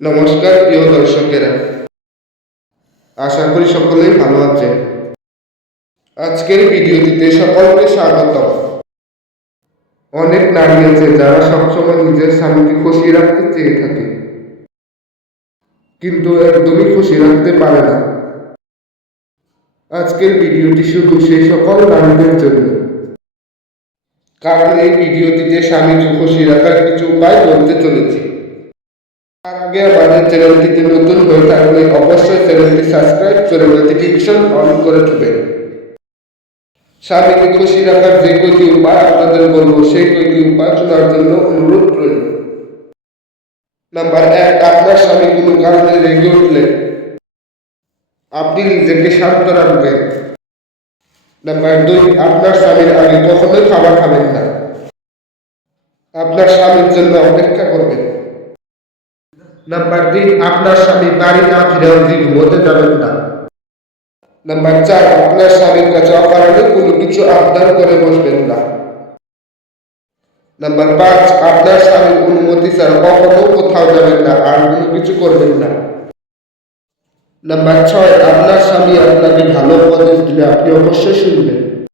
নমস্কার প্রিয় দর্শকেরা, আশা করি সকলেই ভালো আছেন। আজকের ভিডিওটিতে সকলকে স্বাগতম। অনেক নারী আছে যারা সবসময় নিজের স্বামীকে খুশি রাখতে চেয়ে থাকে, কিন্তু একদমই খুশি রাখতে পারে না। আজকের ভিডিওটি শুধু সেই সকল নারীদের জন্য, কারণ এই ভিডিওটিতে স্বামীকে খুশি রাখার কিছু উপায় বলতে চলেছি। তার আগে আমাদের চ্যানেলটিতে নতুন হয়ে থাকলে অবশ্যই চ্যানেলটি সাবস্ক্রাইব করে নোটিফিকেশন অন করে দেবেন। স্বামীকে খুশি রাখার যে কয়টি উপায় আপনাদের বলবো, সেই কয়টি উপায় শোনার জন্য অনুরোধ রইল। নাম্বার 1, আপনার স্বামী কোনো কারণে রেগে উঠলে আপনি নিজেকে শান্ত রাখবেন। নাম্বার 2, আপনার স্বামীর আগে কখনোই খাবার খাবেন না, আপনার স্বামীর জন্য অপেক্ষা করবেন। নাম্বার 3, আপনার স্বামী বাড়ি না ফিরে অবধি ঘুমোতে যাবেন না। নাম্বার 4, আপনার স্বামীর কাছে অকারণে কোনো কিছু আবদার করে বসবেন না। নাম্বার 5, আপনার স্বামীর অনুমতি ছাড়া কখনো কোথাও যাবেন না আর কোনো কিছু করবেন না। নাম্বার 6, আপনার স্বামী আপনাকে ভালো উপদেশ দিলে আপনি অবশ্যই শুনবেন।